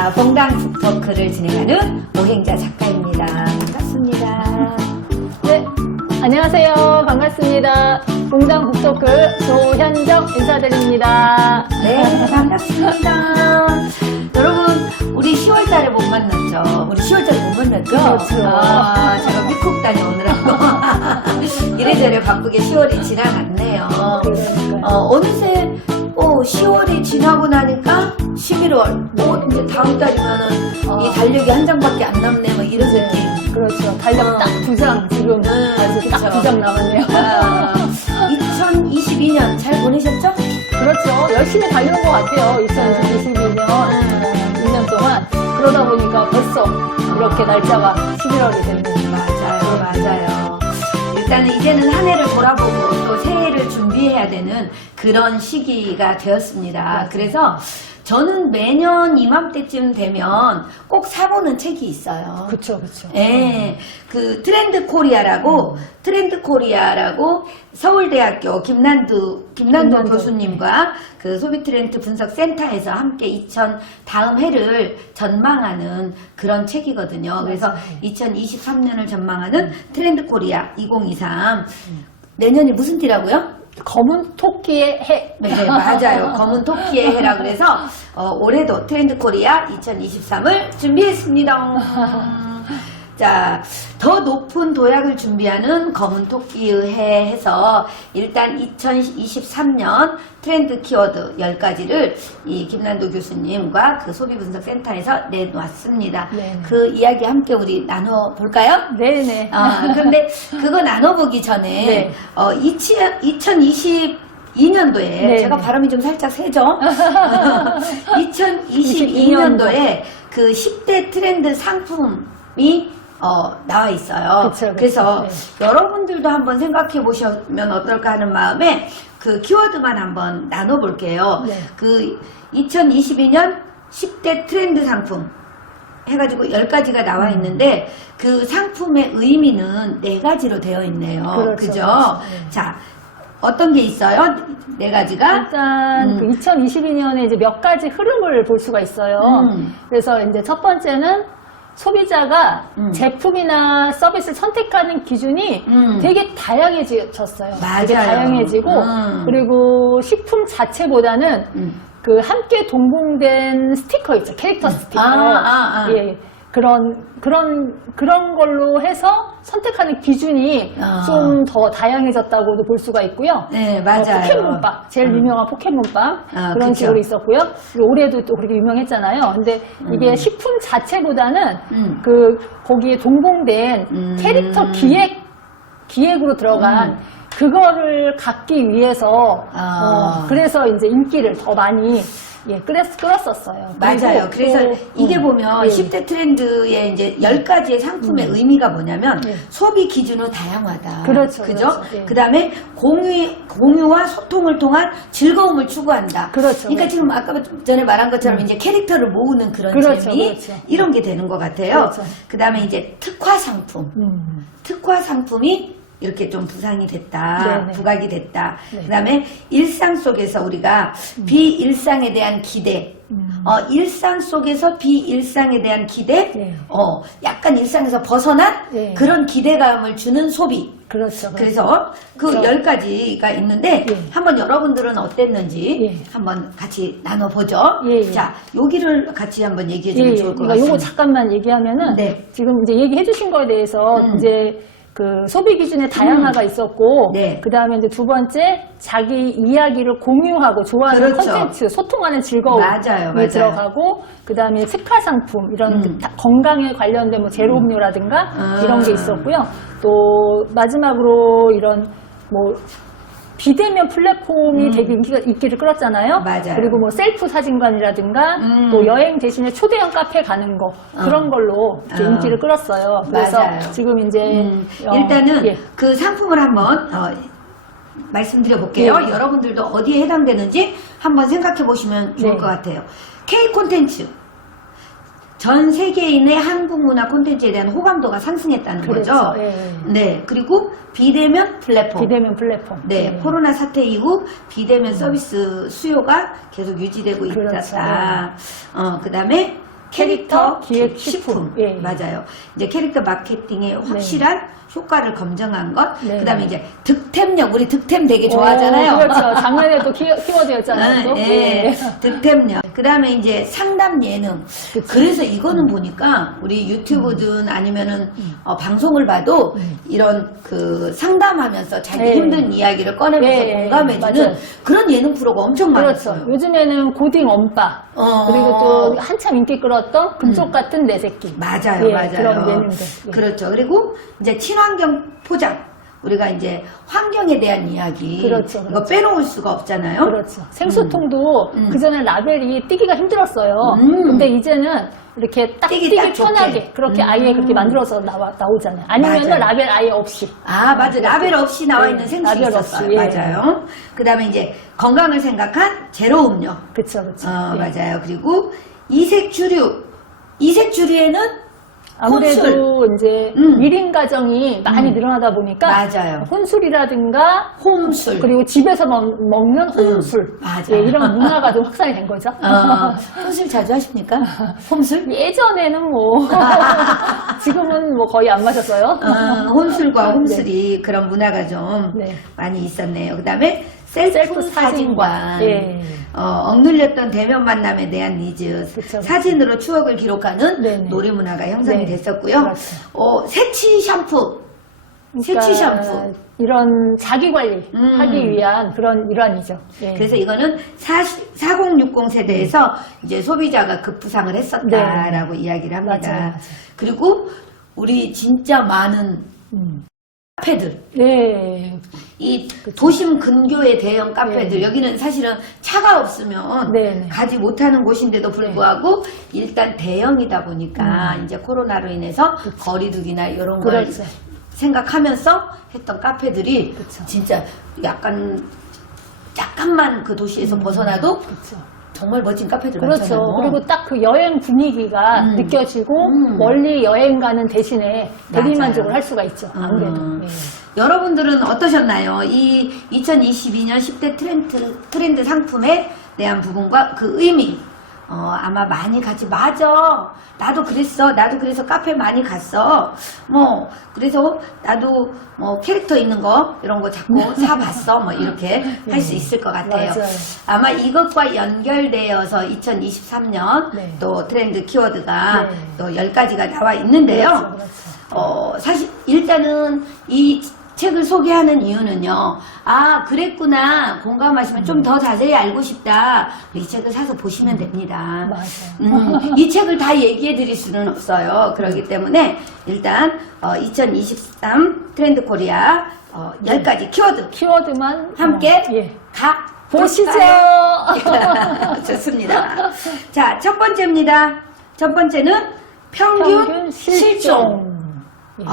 자, 봉당 북토크를 진행하는 오행자 작가입니다. 반갑습니다. 네, 안녕하세요. 반갑습니다. 봉당 북토크 조현정 인사드립니다. 네, 반갑습니다. 여러분, 우리 10월달에 못 만났죠? 우리 10월달에 못 만났죠? 그렇죠. 제가 미국 다녀오느라고 이래저래 바쁘게 10월이 지나갔네요. 어느새 10월이 지나고 나니까 11월, 이제 다음 달이면은 이 달력이 한 장밖에 안 남네, 뭐 이런 느낌. 그렇죠. 달력 딱 2장, 지금 아직 딱 그쵸. 2장 남았네요. 2022년 잘 보내셨죠? 그렇죠. 열심히 달려온 것 같아요. 2022년 2년 동안. 그러다 보니까 벌써 이렇게 날짜가 11월이 됐네요. 맞아요. 일단은 이제는 한 해를 돌아보고 또 새해를 준비해야 되는 그런 시기가 되었습니다. 그래서 저는 매년 이맘때쯤 되면 꼭 사보는 책이 있어요. 그쵸. 예, 그 트렌드 코리아라고 서울대학교 김난두 교수님과 그 소비 트렌드 분석 센터에서 함께 다음 해를 전망하는 그런 책이거든요. 그래서 2023년을 전망하는 트렌드 코리아 2023. 내년이 무슨 띠라고요? 검은 토끼의 해. 네, 맞아요. 검은 토끼의 해라 그래서 올해도 트렌드 코리아 2023을 준비했습니다. 자, 더 높은 도약을 준비하는 검은 토끼의 해 해서 일단 2023년 트렌드 키워드 10가지를 이 김난도 교수님과 그 소비분석센터에서 내놓았습니다. 네. 그 이야기 함께 우리 나눠볼까요? 네네. 그런데 그거 나눠보기 전에 네. 2022년도에 네. 제가 발음이 좀 살짝 세죠? 2022년도에 그 10대 트렌드 상품이 나와 있어요. 그쵸. 그래서 네. 여러분들도 한번 생각해 보시면 어떨까 하는 마음에 그 키워드만 한번 나눠볼게요. 네. 그 2022년 10대 트렌드 상품 해가지고 10가지가 나와 있는데 그 상품의 의미는 4가지로 되어 있네요. 그렇죠. 그죠? 네. 자, 어떤 게 있어요? 4가지가? 일단 그 2022년에 이제 몇 가지 흐름을 볼 수가 있어요. 그래서 이제 첫 번째는 소비자가 제품이나 서비스를 선택하는 기준이 되게 다양해졌어요. 맞아요. 되게 다양해지고 그리고 식품 자체보다는 그 함께 동봉된 스티커 있죠. 캐릭터 스티커. 예. 그런 걸로 해서 선택하는 기준이 좀 더 다양해졌다고도 볼 수가 있고요. 네, 맞아요. 포켓몬빵, 제일 유명한 포켓몬빵 그런 그쵸. 식으로 있었고요. 그리고 올해도 또 그렇게 유명했잖아요. 근데 이게 식품 자체보다는 그 거기에 동봉된 캐릭터 기획으로 들어간 그거를 갖기 위해서 그래서 이제 인기를 더 많이 끌었었어요. 맞아요. 그래서 이게 보면 예. 10대 트렌드의 이제 10가지의 상품의 의미가 뭐냐면 예. 소비 기준은 다양하다. 그렇죠. 그죠? 그렇죠. 예. 그 다음에 공유와 소통을 통한 즐거움을 추구한다. 그렇죠. 그러니까 지금 아까 전에 말한 것처럼 이제 캐릭터를 모으는 그런 그렇죠. 재미 그렇죠. 이런 게 되는 것 같아요. 그렇죠. 그 다음에 이제 특화 상품. 특화 상품이 이렇게 좀 부상이 됐다, 네네. 부각이 됐다. 네. 그 다음에 일상 속에서 우리가 비일상에 대한 기대, 일상 속에서 비일상에 대한 기대, 네. 약간 일상에서 벗어난 네. 그런 기대감을 주는 소비. 그렇죠. 그래서 그 그렇죠. 10가지가 있는데 예. 한번 여러분들은 어땠는지 예. 한번 같이 나눠보죠. 예. 자, 여기를 같이 한번 얘기해 주면 좋을 것 그러니까 같습니다. 요거 잠깐만 얘기하면은 네. 지금 이제 얘기해 주신 거에 대해서 이제 그 소비 기준의 다양화가 있었고 네. 그다음에 이제 두 번째 자기 이야기를 공유하고 좋아하는 그렇죠. 콘텐츠 소통하는 즐거움이 맞아요. 들어가고 그다음에 특화 상품 이런 그 건강에 관련된 뭐 제로 음료라든가 이런 게 있었고요. 또 마지막으로 이런 뭐 비대면 플랫폼이 되게 인기를 끌었잖아요. 맞아요. 그리고 뭐 셀프 사진관이라든가 또 여행 대신에 초대형 카페 가는 거 그런 걸로 이렇게 인기를 끌었어요. 그래서 맞아요. 지금 이제 일단은 예. 그 상품을 한번 말씀드려 볼게요. 예. 여러분들도 어디에 해당되는지 한번 생각해 보시면 좋을 네. 것 같아요. K 콘텐츠. 전 세계인의 한국 문화 콘텐츠에 대한 호감도가 상승했다는 그렇죠. 거죠. 예. 네. 그리고 비대면 플랫폼. 비대면 플랫폼. 네, 예. 코로나 사태 이후 비대면 서비스 수요가 계속 유지되고 그렇죠. 있다. 그 다음에 캐릭터 기획 식품. 식품. 예. 맞아요. 이제 캐릭터 마케팅의 확실한 효과를 검증한 것. 네. 그다음에 이제 득템력. 우리 득템 되게 좋아하잖아요. 그렇죠. 작년에도 키워드였잖아요. 또. 네, 득템력. 그다음에 이제 상담 예능. 그치. 그래서 이거는 보니까 우리 유튜브든 아니면은 방송을 봐도 이런 그 상담하면서 자기 네. 힘든 이야기를 꺼내면서 네, 공감해주는 맞아요. 그런 예능 프로가 엄청 그렇죠. 많았어요. 요즘에는 고딩 엄빠 그리고 또 한참 인기 끌었던 금쪽 같은 내 새끼. 맞아요, 예, 맞아요. 그런 예능들. 예. 그렇죠. 그리고 이제 친환경 포장. 우리가 이제 환경에 대한 이야기. 그렇죠, 이거 그렇죠. 빼놓을 수가 없잖아요. 그렇죠. 생수통도 그전에 라벨이 띄기가 힘들었어요. 근데 이제는 이렇게 딱 띄기 띄기 딱 좋게. 편하게 그렇게 아예 그렇게 만들어서 나오잖아요. 아니면 맞아요. 라벨 아예 없이. 아, 맞아. 라벨 없이 나와 네, 있는 생수 라벨 있었어요. 없이, 예. 맞아요. 그 다음에 이제 건강을 생각한 제로 음료. 그쵸, 그쵸. 예. 맞아요. 그리고 이색 주류. 이색 주류에는 아무래도 혼술. 이제 1인 가정이 많이 늘어나다 보니까 맞아요. 혼술이라든가 홈술. 그리고 집에서 먹는 홈술 맞아요. 예, 이런 문화가 좀 확산이 된 거죠. 홈술 자주 하십니까? 홈술? 예전에는 뭐 지금은 뭐 거의 안 마셨어요. 혼술과 홈술이 그런 문화가 좀 네. 많이 있었네요. 그 다음에 셀프 사진관. 예. 억눌렸던 대면 만남에 대한 니즈. 그쵸. 사진으로 추억을 기록하는 네네. 놀이 문화가 형성이 네. 됐었고요. 그렇죠. 새치 샴푸. 그러니까 새치 샴푸. 이런 자기 관리 하기 위한 그런 일환이죠. 예. 그래서 이거는 4060 세대에서 이제 소비자가 급부상을 했었다라고 이야기를 합니다. 맞아요. 그리고 우리 진짜 많은 카페들. 네. 이 도심 근교의 대형 카페들 네. 여기는 사실은 차가 없으면 네. 가지 못하는 곳인데도 불구하고 일단 대형이다 보니까 이제 코로나로 인해서 거리두기나 이런 걸 그렇죠. 생각하면서 했던 카페들이 그쵸. 진짜 약간만 그 도시에서 벗어나도 그렇죠. 정말 멋진 카페들 그렇죠. 많잖아요. 그리고 딱 그 여행 분위기가 느껴지고 멀리 여행 가는 대신에 대리만족을 맞아요. 할 수가 있죠. 아무래도. 예. 여러분들은 어떠셨나요? 이 2022년 10대 트렌드 상품에 대한 부분과 그 의미. 아마 많이 같이 맞아. 나도 그랬어. 나도 그래서 카페 많이 갔어. 뭐 그래서 나도 뭐 캐릭터 있는 거 이런 거 자꾸 사봤어. 뭐 이렇게 할 수 있을 것 같아요. 맞아요. 아마 이것과 연결되어서 2023년 네. 또 트렌드 키워드가 네. 또 10가지가 나와 있는데요. 그렇죠, 그렇죠. 사실 일단은 이 책을 소개하는 이유는요. 아, 그랬구나. 공감하시면 좀 더 자세히 알고 싶다. 이 책을 사서 보시면 됩니다. 맞아요. 이 책을 다 얘기해 드릴 수는 없어요. 그렇기 때문에 일단 2023 트렌드 코리아 10가지 키워드만 함께 예. 가 보시죠. 좋습니다. 자, 첫 번째입니다. 첫 번째는 평균 실종. 예.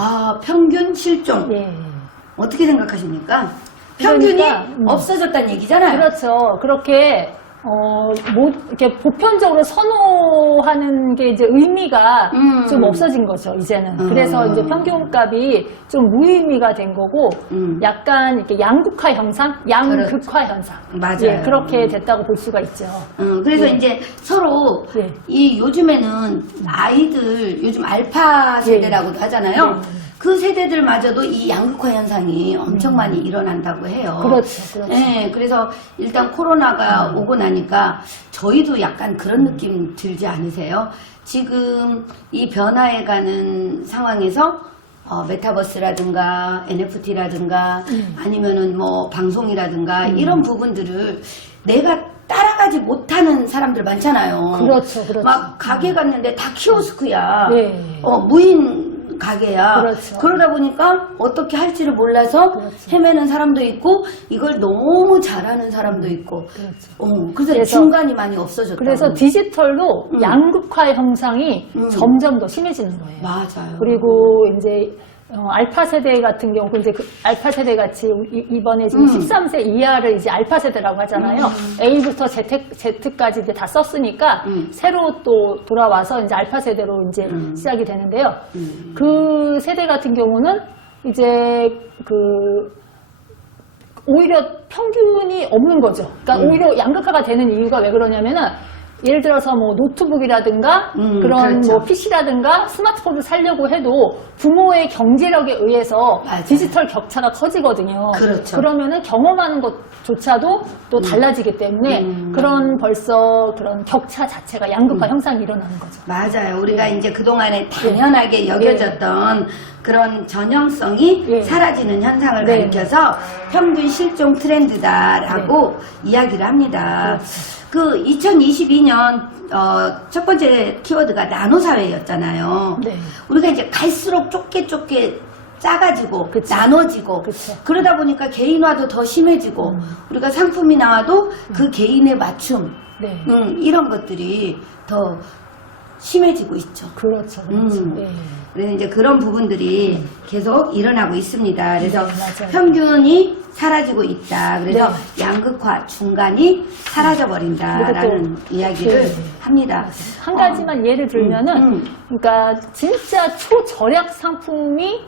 평균 실종. 예. 어떻게 생각하십니까? 평균이 그러니까, 없어졌다는 얘기잖아요. 그렇죠. 그렇게 이렇게 보편적으로 선호하는 게 이제 의미가 좀 없어진 거죠, 이제는. 그래서 이제 평균값이 좀 무의미가 된 거고, 약간 이렇게 양극화 현상? 양극화 현상. 맞아요. 예, 그렇게 됐다고 볼 수가 있죠. 그래서 예. 이제 서로 예. 이 요즘에는 아이들 요즘 알파 세대라고도 하잖아요. 예. 그 세대들마저도 이 양극화 현상이 엄청 많이 일어난다고 해요. 그렇죠, 그렇죠. 네, 그래서 일단 코로나가 오고 나니까 저희도 약간 그런 느낌 들지 않으세요? 지금 이 변화해가는 상황에서 메타버스라든가 NFT라든가 아니면은 뭐 방송이라든가 이런 부분들을 내가 따라가지 못하는 사람들 많잖아요. 그렇죠, 그렇죠. 막 가게 갔는데 다 키오스크야. 네. 무인 가게야. 그렇죠. 그러다 보니까 어떻게 할지를 몰라서 그렇죠. 헤매는 사람도 있고 이걸 너무 잘하는 사람도 있고. 그렇죠. 그래서 중간이 많이 없어졌다. 그래서 디지털도 양극화 형상이 점점 더 심해지는 거예요. 맞아요. 그리고 이제 알파 세대 같은 경우, 이제 그 알파 세대 같이 이번에 지금 13세 이하를 이제 알파 세대라고 하잖아요. A부터 Z까지 이제 다 썼으니까 새로 또 돌아와서 이제 알파 세대로 이제 시작이 되는데요. 그 세대 같은 경우는 이제 오히려 평균이 없는 거죠. 그러니까 오히려 양극화가 되는 이유가 왜 그러냐면은 예를 들어서 뭐 노트북이라든가 그런 그렇죠. 뭐 PC라든가 스마트폰을 사려고 해도 부모의 경제력에 의해서 맞아요. 디지털 격차가 커지거든요. 그렇죠. 그러면은 경험하는 것조차도 또 달라지기 때문에 그런 벌써 그런 격차 자체가 양극화 형상이 일어나는 거죠. 맞아요. 우리가 이제 그동안에 당연하게 여겨졌던 그런 전형성이 사라지는 현상을 가리켜서 평균 실종 트렌드다라고 이야기를 합니다. 그 2022년 첫 번째 키워드가 나노사회였잖아요. 네. 우리가 이제 갈수록 좁게 작아지고 나눠지고 그러다 보니까 개인화도 더 심해지고 우리가 상품이 나와도 그 개인에 맞춤 이런 것들이 더 심해지고 있죠. 그렇죠. 그래서 이제 그런 부분들이 계속 일어나고 있습니다. 그래서 맞아요. 평균이 사라지고 있다. 그래서 양극화 중간이 사라져버린다라는 이야기를 합니다. 한 가지만 예를 들면은, 그러니까 진짜 초절약 상품이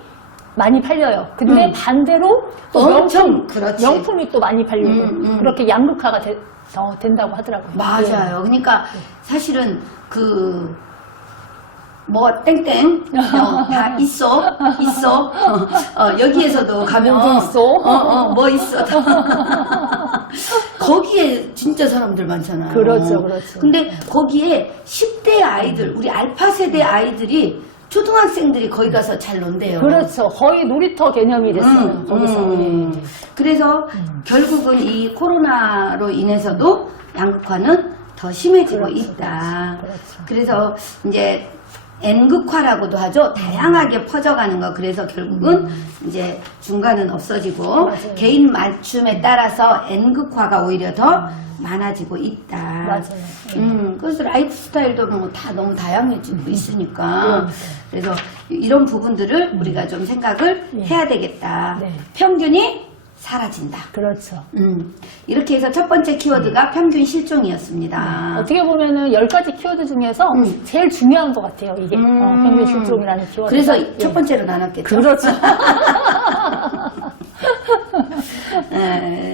많이 팔려요. 근데 반대로 또 엄청 그렇지. 명품이 또 많이 팔리고 그렇게 양극화가 더 된다고 하더라고요. 맞아요. 그러니까 사실은 뭐 땡땡 다 있어 여기에서도 가면 있어. 뭐 있어 거기에 진짜 사람들 많잖아요. 그렇죠. 근데 거기에 10대 아이들 우리 알파 세대 아이들이 초등학생들이 거기 가서 잘 논대요. 그렇죠. 거의 놀이터 개념이 됐어요. 거기서. 그래서 결국은 이 코로나로 인해서도 양극화는 더 심해지고 있다. 그래서 이제 N극화라고도 하죠. 다양하게 퍼져가는 거. 그래서 결국은 이제 중간은 없어지고 개인 맞춤에 따라서 N극화가 오히려 더 많아지고 있다. 맞아요. 그래서 라이프 스타일도 뭐 다 너무 다양해지고 있으니까. 그래서 이런 부분들을 우리가 좀 생각을 해야 되겠다. 평균이 사라진다. 그렇죠. 이렇게 해서 첫 번째 키워드가 평균 실종이었습니다. 어떻게 보면은 10가지 키워드 중에서 제일 중요한 것 같아요. 이게 평균 실종이라는 키워드. 그래서 첫 번째로 나눴겠죠. 그렇죠.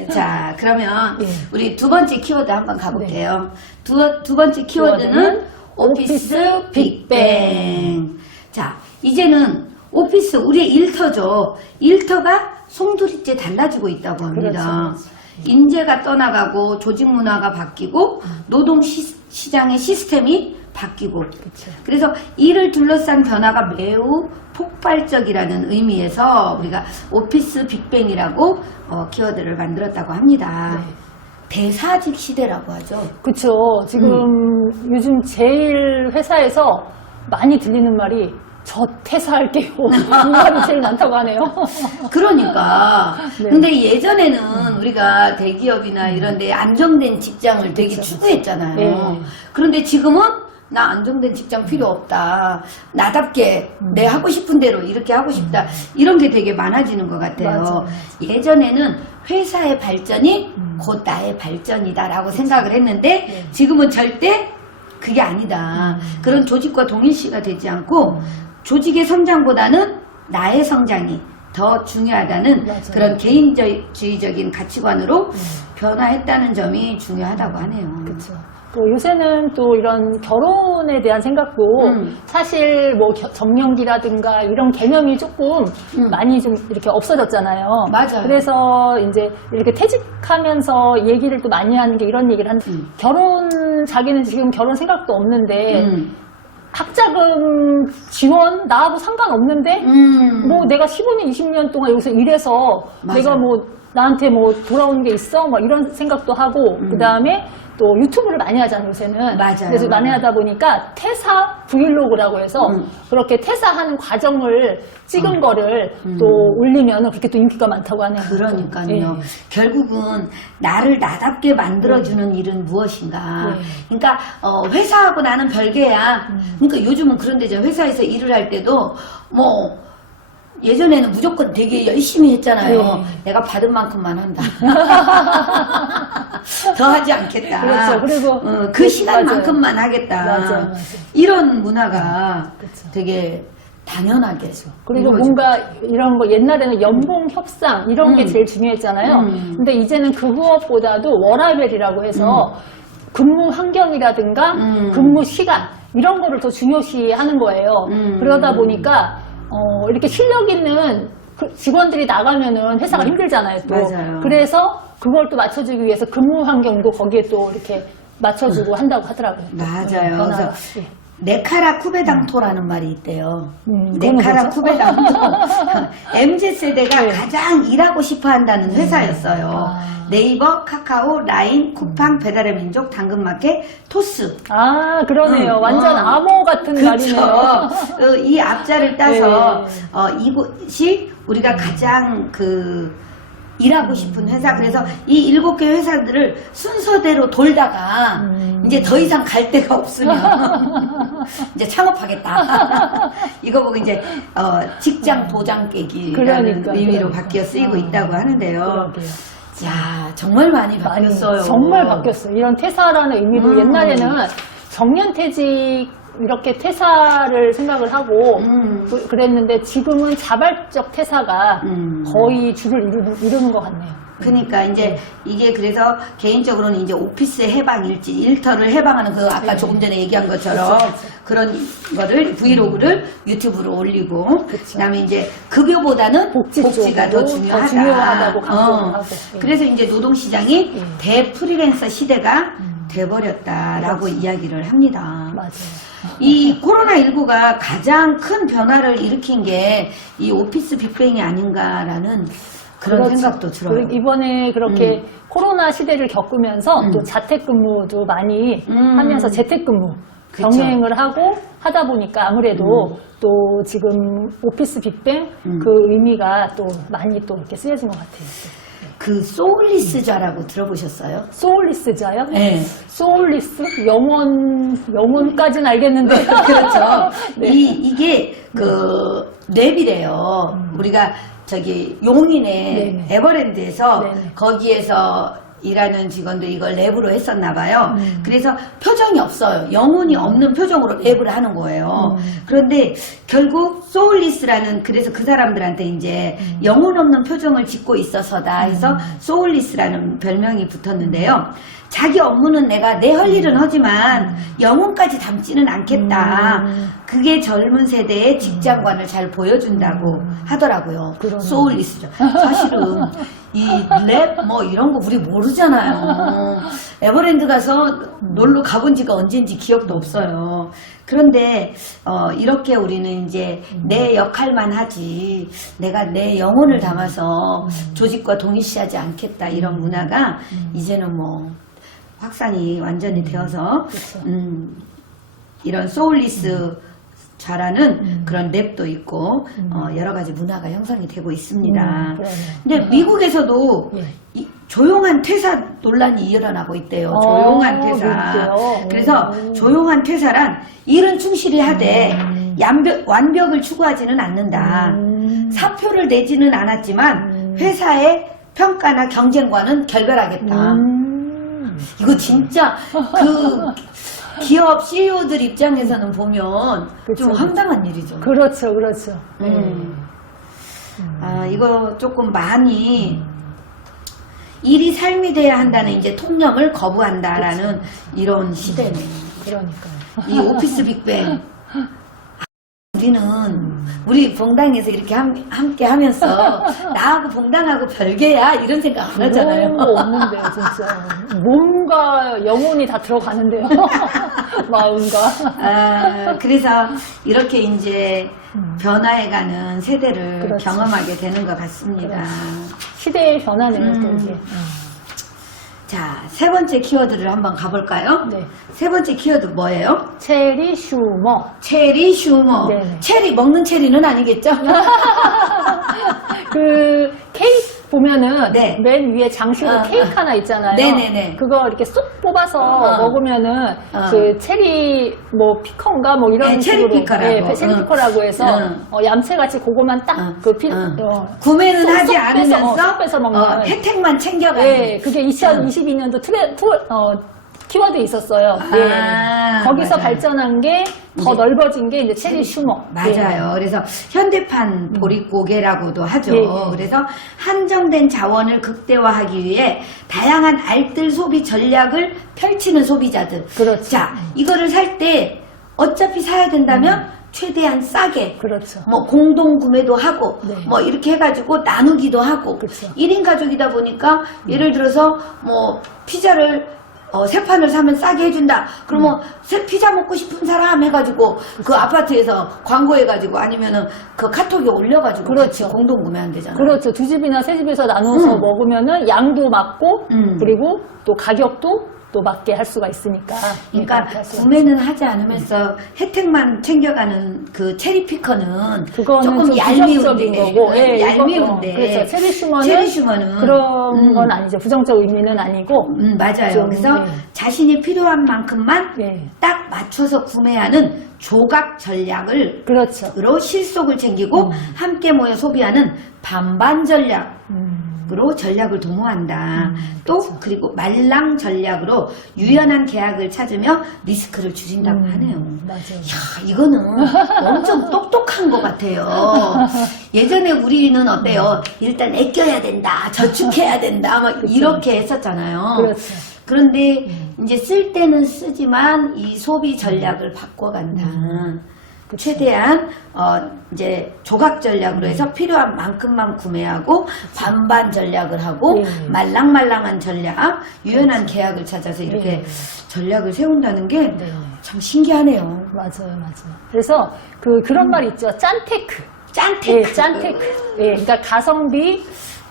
자, 그러면 우리 두 번째 키워드 한번 가볼게요. 두 번째 키워드는 오피스 빅뱅. 자, 이제는 오피스, 우리의 일터죠. 일터가 송두리째 달라지고 있다고 합니다. 인재가 떠나가고 조직 문화가 바뀌고 노동 시장의 시스템이 바뀌고 그래서 이를 둘러싼 변화가 매우 폭발적이라는 의미에서 우리가 오피스 빅뱅이라고 키워드를 만들었다고 합니다. 대사직 시대라고 하죠. 그렇죠. 지금 요즘 제일 회사에서 많이 들리는 말이 저 퇴사할게요. 이 말이 제일 많다고 하네요. 그러니까. 근데 예전에는 우리가 대기업이나 이런 데 안정된 직장을 되게 추구했잖아요. 그런데 지금은 나 안정된 직장 필요 없다. 나답게 내 하고 싶은 대로 이렇게 하고 싶다. 이런 게 되게 많아지는 것 같아요. 예전에는 회사의 발전이 곧 나의 발전이다라고 생각을 했는데 지금은 절대 그게 아니다. 그런 조직과 동일시가 되지 않고 조직의 성장보다는 나의 성장이 더 중요하다는 그런 개인주의적인 가치관으로 변화했다는 점이 중요하다고 하네요. 그렇죠. 또 요새는 또 이런 결혼에 대한 생각도 사실 뭐 정년기라든가 이런 개념이 조금 많이 좀 이렇게 없어졌잖아요. 맞아요. 그래서 이제 이렇게 퇴직하면서 얘기를 또 많이 하는 게 이런 얘기를 하는데 자기는 지금 결혼 생각도 없는데 학자금 지원 나하고 상관없는데 뭐 내가 15년 20년 동안 여기서 일해서 내가 뭐 나한테 뭐 돌아오는 게 있어? 뭐 이런 생각도 하고 그 다음에 또 유튜브를 많이 하잖아요, 요새는. 그래서 많이 하다 보니까 퇴사 브이로그라고 해서 그렇게 퇴사하는 과정을 찍은 거를 또 올리면 그렇게 또 인기가 많다고 하네요. 그러니까요. 결국은 나를 나답게 만들어주는 일은 무엇인가. 그러니까 회사하고 나는 별개야. 그러니까 요즘은 그런데죠. 회사에서 일을 할 때도 뭐 예전에는 무조건 되게 열심히 했잖아요. 내가 받은 만큼만 한다. 더 하지 않겠다. 그렇죠. 그리고 그 시간만큼만 하겠다. 이런 문화가 되게 당연하게. 그리고 뭔가 이런 거 옛날에는 연봉 협상 이런 게 제일 중요했잖아요. 근데 이제는 그것보다도 워라밸이라고 해서 근무 환경이라든가 근무 시간 이런 거를 더 중요시하는 거예요. 그러다 보니까 이렇게 실력 있는 직원들이 나가면은 회사가 힘들잖아요. 또. 맞아요. 그래서 그걸 또 맞춰주기 위해서 근무 환경도 거기에 또 이렇게 맞춰주고 한다고 하더라고요. 맞아요. 변화. 그래서 예. 네카라 쿠베당토라는 말이 있대요. 그거는 네카라 뭐죠? 쿠베당토. MZ세대가 네. 가장 일하고 싶어 한다는 회사였어요. 네이버, 카카오, 라인, 쿠팡, 배달의 민족, 당근마켓, 토스. 아, 그러네요. 완전 암호 같은 말이네요. 그렇죠. 이 앞자를 따서 네. 이곳이 우리가 가장 일하고 싶은 회사. 그래서 이 7개 회사들을 순서대로 돌다가 이제 더 이상 갈 데가 없으면 이제 창업하겠다. 이거 보고 이제 직장 도장 깨기라는 의미로 바뀌어 쓰이고 있다고 하는데요. 그러게요. 야, 정말 많이 바뀌었어요. 정말 바뀌었어요. 이런 퇴사라는 의미도 옛날에는 정년퇴직 이렇게 퇴사를 생각을 하고 그랬는데 지금은 자발적 퇴사가 거의 주를 이루는 것 같네요. 그러니까 이제 이게 그래서 개인적으로는 이제 오피스 해방 일지, 일터를 해방하는 아까 조금 전에 얘기한 것처럼 그런 거를 브이로그를 유튜브로 올리고 그다음에 이제 급여보다는 복지가 더 중요하다고 강조하고 그래서 이제 노동시장이 대프리랜서 시대가 돼버렸다라고 이야기를 합니다. 맞아요. 이 코로나19가 가장 큰 변화를 일으킨 게 이 오피스 빅뱅이 아닌가라는 그런 생각도 들어요. 이번에 그렇게 코로나 시대를 겪으면서 또 자택근무도 많이 하면서 재택근무 병행을 하고 하다 보니까 아무래도 또 지금 오피스 빅뱅 그 의미가 또 많이 또 이렇게 쓰여진 것 같아요. 소울리스자라고 들어보셨어요? 소울리스자요? 네. 소울리스? 영혼까지는 알겠는데. 그렇죠. 네. 이게 랩이래요. 우리가 용인의 네네. 에버랜드에서 네네. 거기에서 일하는 직원들이 이걸 랩으로 했었나 봐요. 그래서 표정이 없어요. 영혼이 없는 표정으로 랩을 하는 거예요. 그런데 결국 소울리스라는 그래서 그 사람들한테 이제 영혼 없는 표정을 짓고 있어서다 해서 소울리스라는 별명이 붙었는데요. 자기 업무는 내가 내 할 일은 하지만 영혼까지 담지는 않겠다. 그게 젊은 세대의 직장관을 잘 보여준다고 하더라고요. 소울리스죠. 사실은 이 랩 이런 거 우리 모르잖아요. 에버랜드 가서 놀러 가본 지가 언젠지 기억도 없어요. 그런데 이렇게 우리는 이제 내 역할만 하지 내가 내 영혼을 담아서 조직과 동일시하지 않겠다 이런 문화가 이제는 확산이 완전히 되어서 이런 소울리스 자라는 그런 랩도 있고 여러 가지 문화가 형성이 되고 있습니다. 근데 미국에서도 조용한 퇴사 논란이 일어나고 있대요. 조용한 퇴사. 그래서 조용한 퇴사란 일은 충실히 하되 완벽을 추구하지는 않는다. 사표를 내지는 않았지만 회사의 평가나 경쟁과는 결별하겠다. 이거 진짜 기업 CEO들 입장에서는 보면 좀 황당한 일이죠. 그렇죠. 이거 조금 많이 일이 삶이 돼야 한다는 이제 통념을 거부한다라는 이런 시대네. 그러니까요. 이 오피스 빅뱅. 우리 봉당에서 이렇게 함께 하면서 나하고 봉당하고 별개야 이런 생각 안 하잖아요. 그런 거 없는데요, 진짜. 몸과 영혼이 다 들어가는데요. 마음과. 그래서 이렇게 이제 변화해가는 세대를 경험하게 되는 것 같습니다. 시대의 변화네요, 또 이게. 자, 세 번째 키워드를 한번 가볼까요? 네. 세 번째 키워드 뭐예요? 체리 슈머. 체리 슈머. 네네. 체리, 먹는 체리는 아니겠죠? 케이크 보면은 네. 맨 위에 장식으로 케이크 하나 있잖아요. 네네네. 그거 이렇게 쏙 뽑아서 먹으면은 그 체리 피컨가 이런 체리 식으로 피커라고. 체리 피커라고 해서 얌체같이 그거만 딱 구매는 하지 쏙 않으면서 쏙 빼서 먹는 혜택만 챙겨가는. 네, 그게 2022년도 키워드 있었어요. 아, 거기서 맞아요. 발전한 게 더 이제 넓어진 게 이제 체리 슈머. 맞아요. 그래서 현대판 보릿고개라고도 하죠. 예. 그래서 한정된 자원을 극대화하기 위해 다양한 알뜰 소비 전략을 펼치는 소비자들. 그렇죠. 자, 이거를 살 때 어차피 사야 된다면 최대한 싸게. 그렇죠. 뭐 공동 구매도 하고 네. 뭐 이렇게 해가지고 나누기도 하고 그쵸. 1인 가족이다 보니까 예를 들어서 뭐 피자를 세 판을 사면 싸게 해준다. 그러면 피자 먹고 싶은 사람 해가지고 그 아파트에서 광고해가지고 아니면은 그 카톡에 올려가지고 그렇죠. 같이 공동 구매하면 되잖아요. 그렇죠. 두 집이나 세 집에서 나눠서 먹으면은 양도 맞고 그리고 또 가격도 또 맞게 할 수가 있으니까. 그러니까 그렇게 할 수가 구매는 하지 않으면서 혜택만 챙겨가는 그 체리 피커는 그거는 조금 좀 얄미운데 부정적인 거고, 예, 얄미운데 그렇죠. 체리 슈머는 그런 건 아니죠. 부정적 의미는 아니고. 맞아요. 좀, 그래서 네. 자신이 필요한 만큼만 네. 딱 맞춰서 구매하는 조각 전략을 그렇죠. 으로 실속을 챙기고 함께 모여 소비하는 반반 전략으로 전략을 도모한다. 또 그리고 말랑 전략으로 유연한 계약을 찾으며 리스크를 줄인다고 하네요. 맞아요. 야, 이거는 엄청 똑똑한 것 같아요. 예전에 우리는 어때요? 일단 아껴야 된다, 저축해야 된다, 막 이렇게 했었잖아요. 그렇죠. 그런데 이제 쓸 때는 쓰지만 이 소비 전략을 바꿔간다. 최대한 이제 조각 전략으로 해서 필요한 만큼만 구매하고 반반 전략을 하고 말랑말랑한 전략, 유연한 계약을 찾아서 이렇게 전략을 세운다는 게 참 신기하네요. 맞아요. 그래서 그런 말 있죠. 짠테크. 짠테크. 예, 짠테크. 예, 그러니까 가성비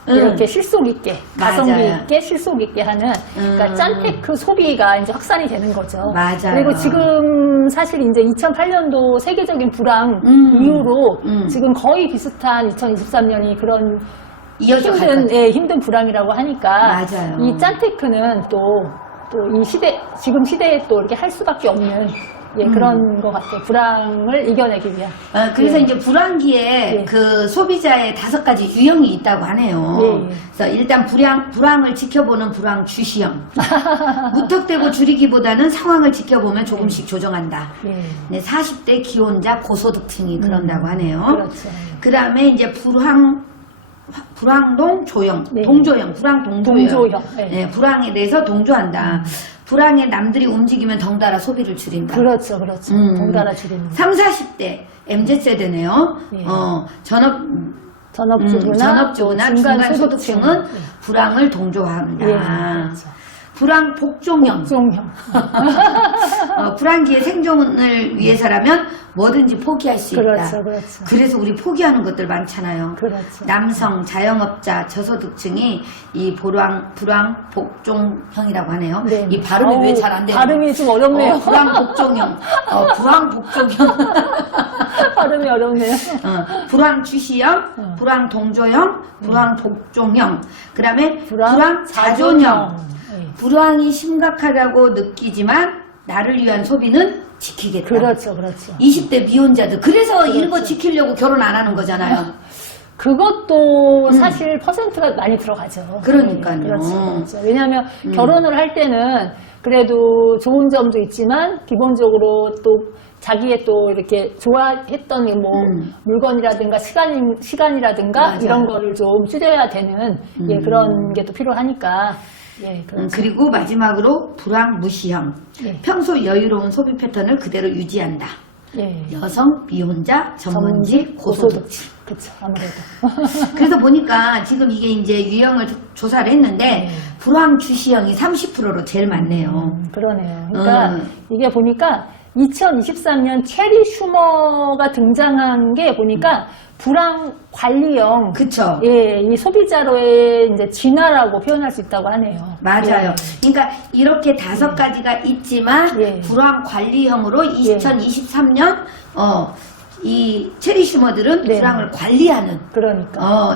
이렇게 실속 있게, 가성비 맞아요. 있게, 실속 있게 하는, 그러니까 짠테크 소비가 이제 확산이 되는 거죠. 맞아요. 그리고 지금 사실 이제 2008년도 세계적인 불황 이후로 지금 거의 비슷한 2023년이 그런 이어져 갈 거죠. 힘든 불황이라고 하니까 맞아요. 이 짠테크는 또 이 지금 시대에 또 이렇게 할 수밖에 없는 그런 것 같아요. 불황을 이겨내기 위한. 그래서 이제 불황기에 그 소비자의 5가지 유형이 있다고 하네요. 그래서 일단 불황을 지켜보는 불황 주시형. 무턱대고 줄이기보다는 상황을 지켜보면 조금씩 조정한다. 네, 40대 기혼자 고소득층이 그런다고 하네요. 그렇죠. 그 다음에 이제 불황동 조형, 동조형, 불황 동조형. 네, 불황에 대해서 동조한다. 불황에 남들이 움직이면 덩달아 소비를 줄인다. 그렇죠. 덩달아 줄이는. 3, 40대 MZ세대네요. 전업주부나 중간 소득층은 불황을 동조한다. 그렇죠. 불황 복종형. 불황기의 생존을 위해서라면 뭐든지 포기할 수 있다. 그렇죠. 그래서 우리 포기하는 것들 많잖아요. 그렇죠. 남성, 자영업자, 저소득층이 이 불황 복종형이라고 하네요. 이 발음이 왜 잘 안 돼요? 발음이 좀 어렵네요. 불황 복종형. 불황 복종형. 발음이 어렵네요. 불황 주시형, 불황 동조형, 불황 복종형. 그 다음에 불황 자존형. 불황이 심각하다고 느끼지만 나를 위한 소비는 지키겠다. 그렇죠. 20대 미혼자들. 그래서 일부 지키려고 결혼 안 하는 거잖아요. 그것도 사실 퍼센트가 많이 들어가죠. 그러니까요. 그렇죠. 왜냐하면 결혼을 할 때는 그래도 좋은 점도 있지만 기본적으로 또 자기의 또 이렇게 좋아했던 뭐 물건이라든가 시간이라든가 맞아요. 이런 거를 좀 줄여야 되는 그런 게 또 필요하니까. 그리고 마지막으로 불황 무시형. 평소 여유로운 소비 패턴을 그대로 유지한다. 여성, 미혼자, 전문직, 고소득층. 그렇죠. 아무래도. 그래서 보니까 지금 이게 이제 유형을 조사를 했는데 불황 주시형이 30%로 제일 많네요. 그러네요. 그러니까 이게 보니까 2023년 체리 슈머가 등장한 게 보니까 불황 관리형. 그쵸. 이 소비자로의 이제 진화라고 표현할 수 있다고 하네요. 맞아요. 그러니까 이렇게 5가지가 있지만 불황 관리형으로 2023년 이 체리 슈머들은 불황을 관리하는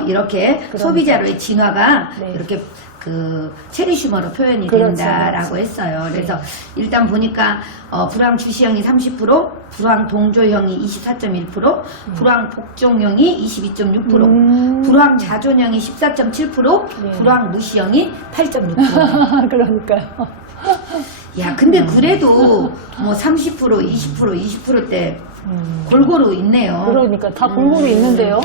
이렇게 소비자로의 진화가 이렇게 그 체리 슈머로 표현이 된다라고 했어요. 그래서 일단 보니까 불황 주시형이 30%, 불황 동조형이 24.1%, 불황 복종형이 22.6%, 불황 자존형이 14.7%, 불황 무시형이 8.6%. 그러니까요. 야, 근데 그래도 뭐 30%, 20%대 골고루 있네요. 그러니까 다 골고루 있는데요.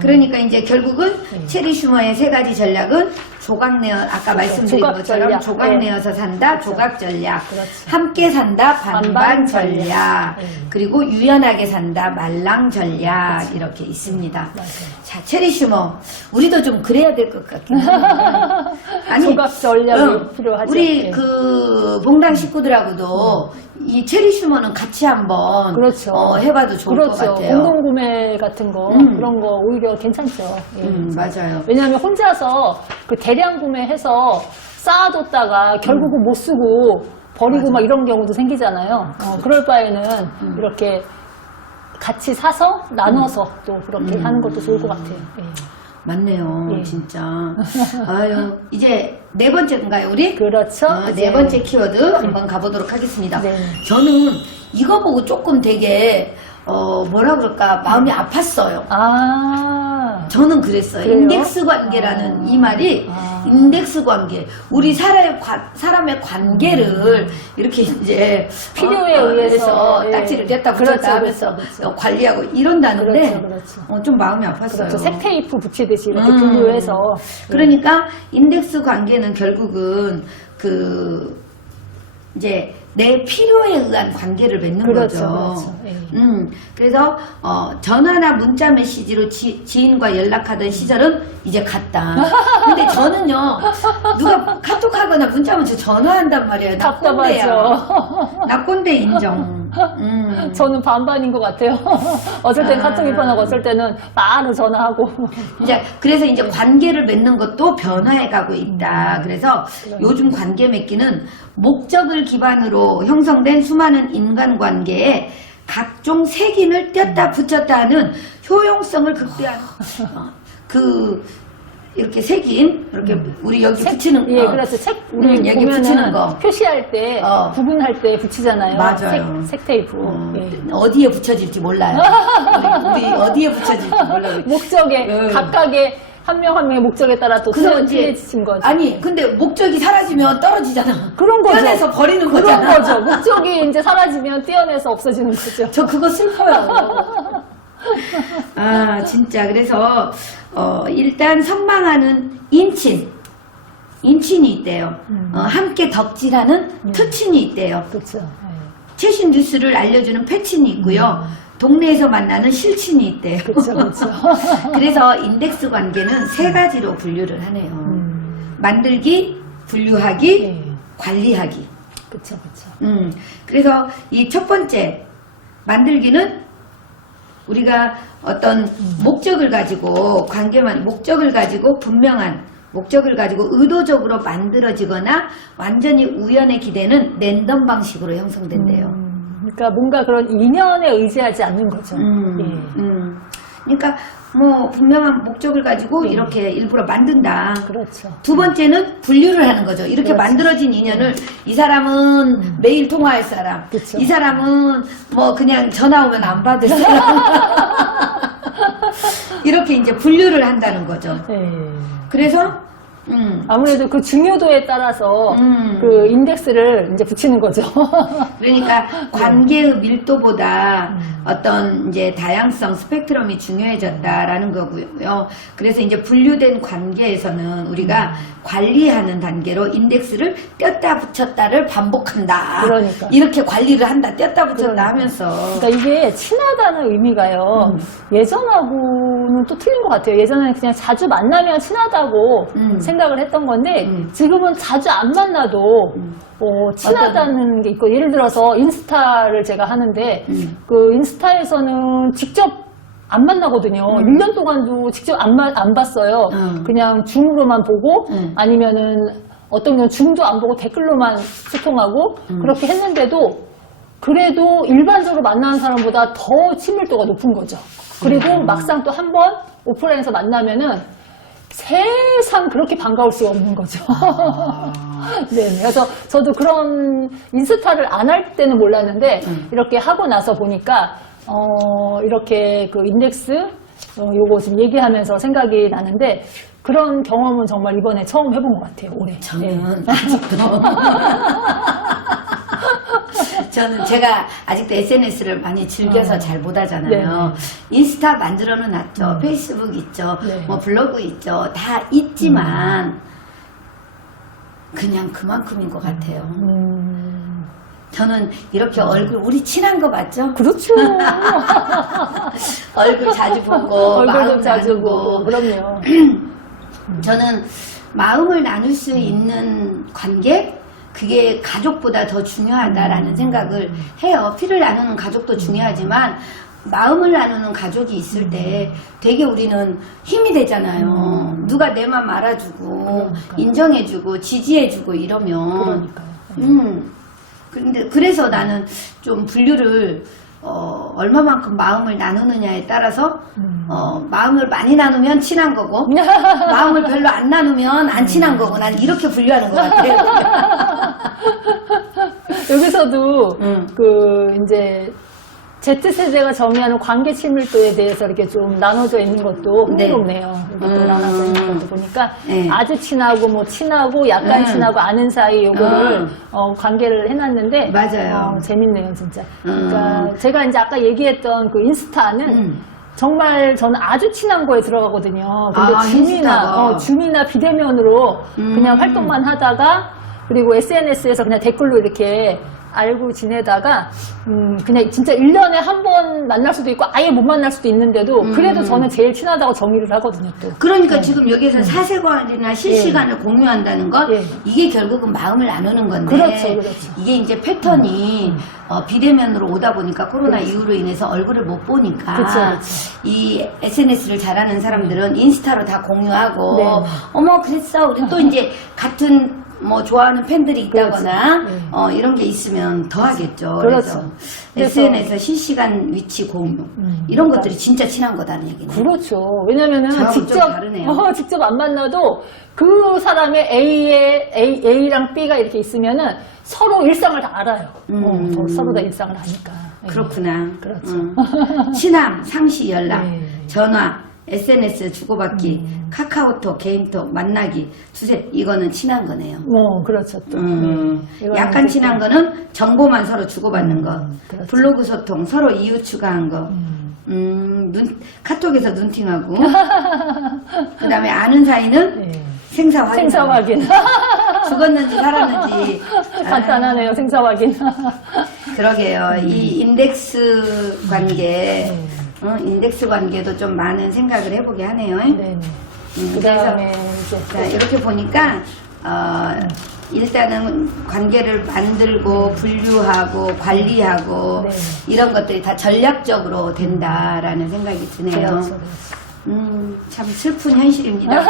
그러니까 이제 결국은 체리 슈머의 세 가지 전략은 조각내어, 아까 말씀드린 조각 것처럼 전략. 조각내어서 산다, 조각 전략. 그렇지. 함께 산다, 반반 반반 전략. 전략. 그리고 유연하게 산다, 말랑 전략. 이렇게 있습니다. 맞아요. 자, 체리 슈머. 우리도 좀 그래야 될 것 같긴 한데. 조각 전략이 필요하죠. 우리 예. 그 봉당 식구들하고도 이 체리 슈머는 같이 한번 그렇죠. 해봐도 좋을 것 그렇죠. 같아요. 공동 구매 같은 거 그런 거 오히려 괜찮죠. 예. 맞아요. 왜냐하면 혼자서 그 대량 구매해서 쌓아뒀다가 결국은 못 쓰고 버리고 막 이런 경우도 생기잖아요. 그럴 바에는 이렇게 같이 사서 나눠서 또 그렇게 하는 것도 좋을 것 같아요. 예. 맞네요, 예. 진짜. 아유, 이제 네 번째인가요, 우리? 그렇죠. 네 번째 키워드 한번 가보도록 하겠습니다. 네. 저는 이거 보고 조금 되게 뭐라 그럴까 마음이 아팠어요. 아, 저는 그랬어요. 그래요? 인덱스 관계라는 이 말이 인덱스 관계. 우리 사람의 관계를 이렇게 이제 필요에 의해서, 예. 딱지를 댔다 그렇죠, 붙였다 하면서 그렇죠. 관리하고 이런다는데 그렇죠. 좀 마음이 아팠어요. 그렇죠. 색테이프 붙이듯이 이렇게 분류해서. 그러니까 인덱스 관계는 결국은 이제 내 필요에 의한 관계를 맺는 그렇죠, 거죠. 그렇죠. 예. 그래서 전화나 문자 메시지로 지인과 연락하던 시절은 이제 갔다. 근데 저는요, 누가 카톡하거나 문자하면 저 전화한단 말이에요. 나 꼰대야. 답답하죠. 나 꼰대 인정. 저는 반반인 것 같아요. 어쩔 때는 카톡이 편하고 어쩔 때는 바로 전화하고. 그래서 이제 관계를 맺는 것도 변화해가고 있다. 그래서 요즘 관계 맺기는 목적을 기반으로 형성된 수많은 인간관계에 각종 색인을 떼었다 붙였다 하는 효용성을 극대화한 이렇게 색인 이렇게 우리 여기 붙이는 예, 그렇죠. 우리 여기 보면은 붙이는 거 표시할 때 구분할 때 붙이잖아요. 맞아요. 색 테이프. 예. 어디에 붙여질지 몰라요. 우리 어디에 붙여질지 몰라요. 목적에 각각의 한 명 한 명의 목적에 따라 또 그래서 이제 틀려진 거죠. 아니 근데 목적이 사라지면 떨어지잖아. 그런 거죠. 떼어내서 버리는 그런 거잖아. 거죠. 목적이 이제 사라지면 떼어내서 없어지는 거죠. 저 그거 슬퍼요. 아 진짜 그래서 일단 선망하는 인친이 있대요. 함께 덕질하는 투친이 있대요. 그렇죠. 최신 뉴스를 알려주는 패친이 있고요. 동네에서 만나는 실친이 있대요. 그렇죠, 그렇죠. 그래서 인덱스 관계는 세 가지로 분류를 하네요. 만들기, 분류하기, 예. 관리하기. 그렇죠, 그렇죠. 그래서 이 첫 번째 만들기는 우리가 어떤 목적을 가지고 목적을 가지고 분명한 목적을 가지고 의도적으로 만들어지거나 완전히 우연에 기대는 랜덤 방식으로 형성된대요. 그러니까 뭔가 그런 인연에 의지하지 않는 거죠. 그러니까 뭐 분명한 목적을 가지고 이렇게 일부러 만든다. 그렇죠. 두 번째는 분류를 하는 거죠. 이렇게 그렇죠. 만들어진 인연을 이 사람은 매일 통화할 사람, 그렇죠. 이 사람은 뭐 그냥 전화 오면 안 받을 사람. 이렇게 이제 분류를 한다는 거죠. 네. 그래서 아무래도 그 중요도에 따라서 그 인덱스를 이제 붙이는 거죠. 그러니까 관계의 밀도보다 어떤 이제 다양성 스펙트럼이 중요해졌다라는 거고요. 그래서 이제 분류된 관계에서는 우리가 관리하는 단계로 인덱스를 떼었다 붙였다를 반복한다. 그러니까. 이렇게 관리를 한다. 떼었다 붙였다 하면서. 그러니까 이게 친하다는 의미가요. 예전하고는 또 틀린 것 같아요. 예전에는 그냥 자주 만나면 친하다고 생각을 했던 건데 지금은 자주 안 만나도 친하다는 게 있고, 예를 들어서 인스타를 제가 하는데 그 인스타에서는 직접 안 만나거든요. 1년 동안도 직접 안 봤어요. 그냥 줌으로만 보고 아니면은 어떤 경우는 줌도 안 보고 댓글로만 소통하고 그렇게 했는데도 그래도 일반적으로 만나는 사람보다 더 친밀도가 높은 거죠. 그리고 막상 또 한 번 오프라인에서 만나면은 세상 그렇게 반가울 수가 없는 거죠. 네, 그래서 저도 그런 인스타를 안 할 때는 몰랐는데 이렇게 하고 나서 보니까 이렇게 그 인덱스 요거 지금 얘기하면서 생각이 나는데 그런 경험은 정말 이번에 처음 해본 것 같아요. 올해. 저는 네. 아직도 저는 제가 아직도 SNS를 많이 즐겨서 잘 못 하잖아요. 네. 인스타 만들어는 놨죠. 페이스북 있죠. 네. 뭐 블로그 있죠. 다 있지만 그냥 그만큼인 것 같아요. 저는 이렇게 얼굴 우리 친한 거 맞죠? 그렇죠. 얼굴 자주 보고 얼굴도 마음 자주 나누고 보고 그럼요. 저는 마음을 나눌 수 있는 관계 그게 가족보다 더 중요하다라는 생각을 해요. 피를 나누는 가족도 중요하지만 마음을 나누는 가족이 있을 때 되게 우리는 힘이 되잖아요. 누가 내 맘 알아주고 그러니까요. 인정해주고 지지해주고 이러면 그러니까요. 근데 그래서 나는 좀 분류를 얼마만큼 마음을 나누느냐에 따라서 마음을 많이 나누면 친한 거고 마음을 별로 안 나누면 안 친한 거고 난 이렇게 분류하는 것 같아요. 여기서도 그 이제 Z세대가 정의하는 관계 친밀도에 대해서 이렇게 좀 나눠져 있는 것도 네. 흥미롭네요. 이렇게 또 나눠져 있는 것도 보니까 네. 아주 친하고 뭐 친하고 약간 친하고 아는 사이 요거를 관계를 해놨는데 맞아요. 재밌네요 진짜. 그러니까 제가 이제 아까 얘기했던 그 인스타는 정말 저는 아주 친한 거에 들어가거든요. 근데 인스타가. 줌이나 비대면으로 그냥 활동만 하다가 그리고 SNS에서 그냥 댓글로 이렇게 알고 지내다가 그냥 진짜 1년에 한 번 만날 수도 있고 아예 못 만날 수도 있는데도 그래도 저는 제일 친하다고 정의를 하거든요 또. 그러니까 지금 여기에서 사생활이나 실시간을 공유한다는 건 예. 이게 결국은 마음을 나누는 건데 그렇죠. 이게 이제 패턴이 비대면으로 오다 보니까 코로나 이후로 인해서 얼굴을 못 보니까 그렇죠. 이 SNS를 잘하는 사람들은 인스타로 다 공유하고 네. 어머 그랬어 우리 또 이제 같은 뭐 좋아하는 팬들이 있다거나 그렇지. 이런 게 있으면 더 하겠죠. 그렇죠. 그래서 SNS 실시간 위치 공유 이런 것들이 진짜 친한 거다는 얘기네요. 그렇죠. 왜냐면은 저하고 좀 직접 다르네요. 직접 안 만나도 그 사람의 A랑 B가 이렇게 있으면은 서로 일상을 다 알아요. 서로 다 일상을 아니까. 그렇구나. 그렇죠. 친함, 상시 연락, 네. 전화, SNS 주고받기, 카카오톡, 개인톡, 만나기, 두세 이거는 친한 거네요. 그렇죠. 또. 이거는 약간 이제 친한 거는 정보만 서로 주고받는 거, 그렇죠. 블로그 소통, 서로 이유 추가한 거, 카톡에서 눈팅하고, 그 다음에 아는 사이는 네. 생사 확인. 생사 확인. 죽었는지 살았는지. 간단하네요. 생사 확인. 그러게요. 이 인덱스 관계, 인덱스 관계도 좀 많은 생각을 해보게 하네요. 네. 그다음에 이제 자, 이렇게 보니까 일단은 관계를 만들고 분류하고 관리하고 네. 이런 것들이 다 전략적으로 된다라는 생각이 드네요. 그렇죠. 참 슬픈 현실입니다.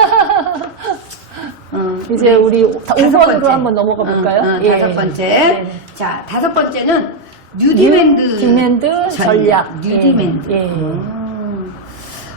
이제 우리 다섯 5번으로 번째. 한번 넘어가 볼까요? 예. 다섯 번째. 네. 자, 다섯 번째는 뉴디맨드 디맨드 전략. 뉴디맨드. 예.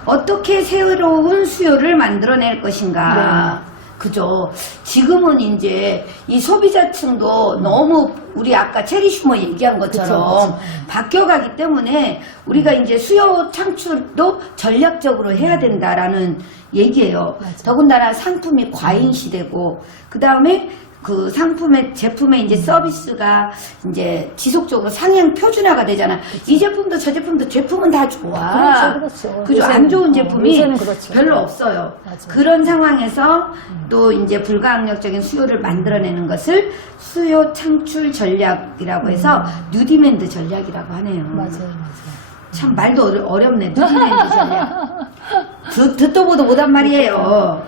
어떻게 새로운 수요를 만들어낼 것인가. 네. 그죠. 지금은 이제 이 소비자층도 너무 우리 아까 체리 슈머 얘기한 것처럼 그쵸. 바뀌어가기 때문에 우리가 이제 수요 창출도 전략적으로 해야 된다라는 얘기예요. 맞아. 더군다나 상품이 과잉 시대고 그 다음에 그 상품의 제품의 이제 서비스가 이제 지속적으로 상향 표준화가 되잖아. 이 제품도 저 제품도 제품은 다 좋아. 그렇죠. 그죠. 요새는, 안 좋은 제품이 요새는 그렇죠. 별로 없어요. 맞아. 그런 상황에서 또 이제 불가항력적인 수요를 만들어내는 것을 수요 창출 전략이라고 해서 뉴디맨드 전략이라고 하네요. 맞아요. 참 말도 어렵네. 뉴디맨드 전략. 듣도 보도 못한 말이에요.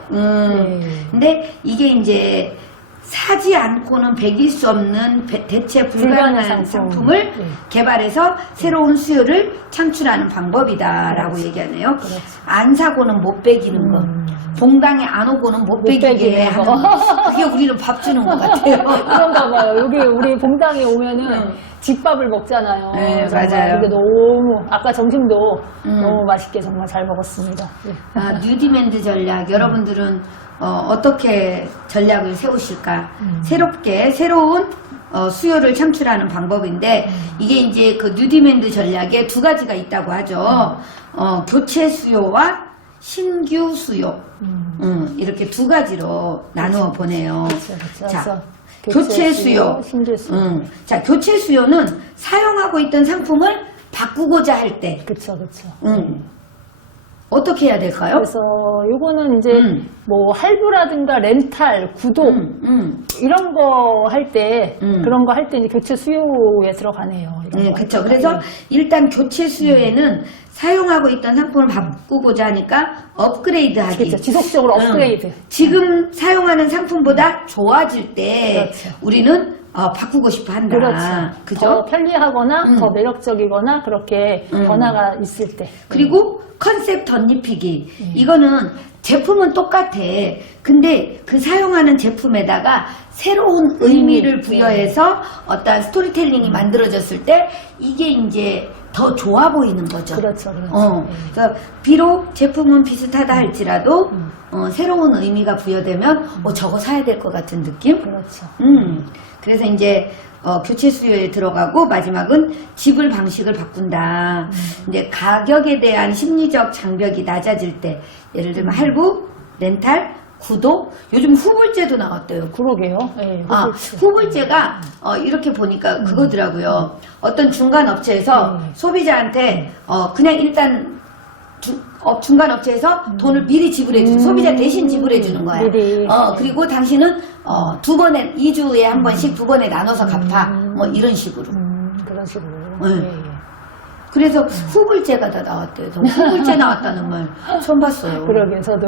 근데 이게 이제 사지 않고는 배길 수 없는 대체 불가능한 상품을 개발해서 새로운 수요를 창출하는 방법이다라고 얘기하네요. 그렇지. 안 사고는 못 배기는 거. 봉당에 안 오고는 못 배기게 배기는 하는 거. 거. 그게 우리는 밥 주는 것 같아요. 그런가 봐요. 여기 우리 봉당에 오면은 집밥을 먹잖아요. 네, 정말. 맞아요. 근데 너무 아까 점심도 너무 맛있게 정말 잘 먹었습니다. 예. 뉴디맨드 전략 여러분들은 어떻게 전략을 세우실까? 새롭게 새로운 수요를 창출하는 방법인데 이게 이제 그 뉴디맨드 전략에 두 가지가 있다고 하죠. 교체 수요와 신규 수요. 이렇게 두 가지로 나누어 보네요. 그렇죠. 자, 그래서 교체 수요. 신규 수요. 자, 교체 수요는 사용하고 있던 상품을 바꾸고자 할 때. 그쵸, 그쵸. 어떻게 해야 될까요? 그래서 요거는 이제 뭐 할부라든가 렌탈, 구독 이런 거 할 때 그런 거 할 때 이제 교체 수요에 들어가네요. 이런 네, 거 그렇죠. 할 때. 그래서 일단 교체 수요에는 사용하고 있던 상품을 바꾸고자 하니까 업그레이드하기. 그렇죠. 지속적으로 업그레이드. 지금 사용하는 상품보다 좋아질 때 그렇죠. 우리는 바꾸고 싶어 한다. 그렇죠. 그죠? 더 편리하거나 더 매력적이거나 그렇게 변화가 있을 때. 그리고 컨셉 덧입히기. 이거는 제품은 똑같아. 근데 그 사용하는 제품에다가 새로운 의미를 부여해서 어떤 스토리텔링이 만들어졌을 때 이게 이제 더 좋아 보이는 거죠. 그렇죠, 그렇죠. 그러니까 비록 제품은 비슷하다 할지라도 새로운 의미가 부여되면 저거 사야 될 것 같은 느낌? 그렇죠. 그래서 이제 교체 수요에 들어가고 마지막은 지불 방식을 바꾼다. 이제 가격에 대한 심리적 장벽이 낮아질 때 예를 들면 할부, 렌탈, 구독, 요즘 후불제도 나왔대요. 그러게요. 네, 후불제가 이렇게 보니까 그거더라고요. 어떤 중간 업체에서 소비자한테 그냥 일단 중간 업체에서 돈을 미리 지불해 주는 소비자 대신 지불해 주는 거야. 미리. 그리고 당신은 2주에 한 번씩 2번에 나눠서 갚아. 뭐 이런 식으로. 그런 식으로. 네. 그래서 후불제가 다 나왔대요. 저 후불제 나왔다는 말 처음 봤어요. 그러게 저도.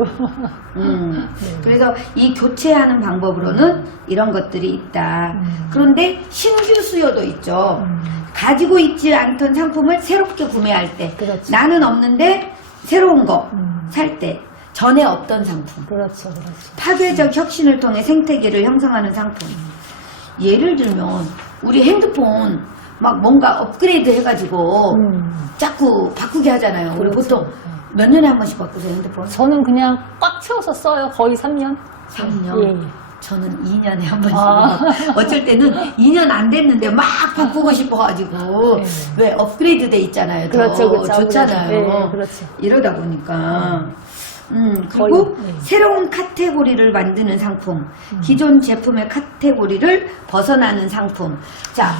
그래서 이 교체하는 방법으로는 이런 것들이 있다. 그런데 신규 수요도 있죠. 가지고 있지 않던 상품을 새롭게 구매할 때, 그렇죠. 나는 없는데 새로운 거 살 때, 전에 없던 상품. 그렇죠, 그렇죠. 파괴적 혁신을 통해 생태계를 형성하는 상품. 예를 들면 우리 핸드폰 막 뭔가 업그레이드 해가지고 자꾸 바꾸게 하잖아요. 우리 그렇죠. 보통 몇 년에 한 번씩 바꾸세요, 핸드폰? 저는 그냥 꽉 채워서 써요. 거의 3년. 3년? 예. 저는 2년에 한 번씩. 어쩔 때는 2년 안 됐는데 막 바꾸고 싶어가지고. 네. 왜 업그레이드 돼 있잖아요. 그렇죠, 그렇죠. 좋잖아요. 네, 그렇죠. 이러다 보니까. 그리고 거의, 네. 새로운 카테고리를 만드는 상품, 기존 제품의 카테고리를 벗어나는 상품. 자,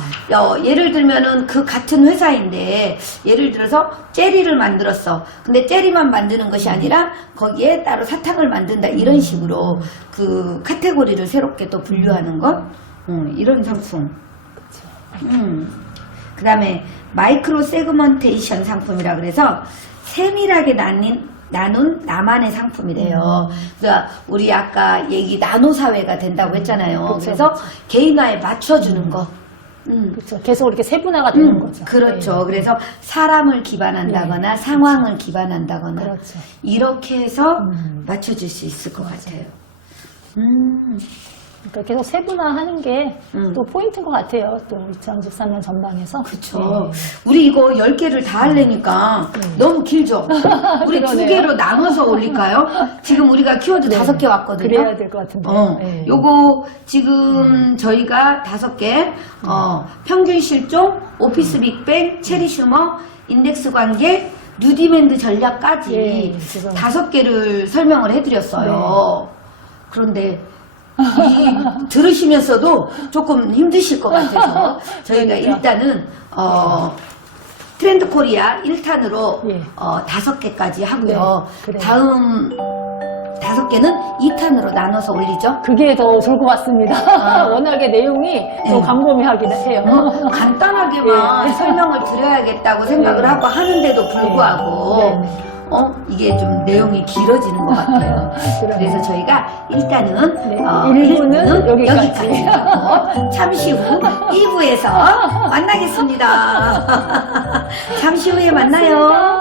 예를 들면은 그 같은 회사인데, 예를 들어서 젤리를 만들었어. 근데 젤리만 만드는 것이 아니라 거기에 따로 사탕을 만든다. 이런 식으로 그 카테고리를 새롭게 또 분류하는 것, 이런 상품. 그 다음에 마이크로 세그먼테이션 상품이라 그래서 세밀하게 나눈 나만의 상품이래요. 그러니까 우리 아까 얘기 나노 사회가 된다고 했잖아요. 그렇죠, 그래서 그렇죠. 개인화에 맞춰주는 거. 그렇죠. 계속 이렇게 세분화가 되는 거죠. 그렇죠. 네. 그래서 사람을 기반한다거나 상황을 기반한다거나 그렇죠. 이렇게 해서 맞춰줄 수 있을 것 같아요. 그러니까 계속 세분화하는 게 또 포인트인 것 같아요. 또 2013년 전망에서. 그렇죠. 우리 이거 10개를 다 하려니까 너무 길죠? 우리 그러네요. 2개로 나눠서 올릴까요? 지금 우리가 키워드 5개 왔거든요. 그래야 될 것 같은데. 네. 요거 지금 저희가 5개, 평균 실종, 오피스 빅뱅, 체리 슈머, 인덱스 관계, 뉴디맨드 전략까지 예, 죄송합니다. 5개를 설명을 해드렸어요. 그런데 들으시면서도 조금 힘드실 것 같아서 저희가 그러니까. 일단은 트렌드 코리아 1탄으로 예. 5개까지 하고요. 네, 그래요. 다음 5개는 2탄으로 나눠서 올리죠. 그게 더 좋을 것 같습니다. 워낙에 내용이 더 광범위하긴 해요. 간단하게만 예. 설명을 드려야겠다고 생각을 하고 하는데도 불구하고 네. 이게 좀 내용이 길어지는 것 같아요. 그래서 저희가 일단은 네, 1부는 여기까지. 하고 잠시 후 2부에서 만나겠습니다. 잠시 후에 만나요.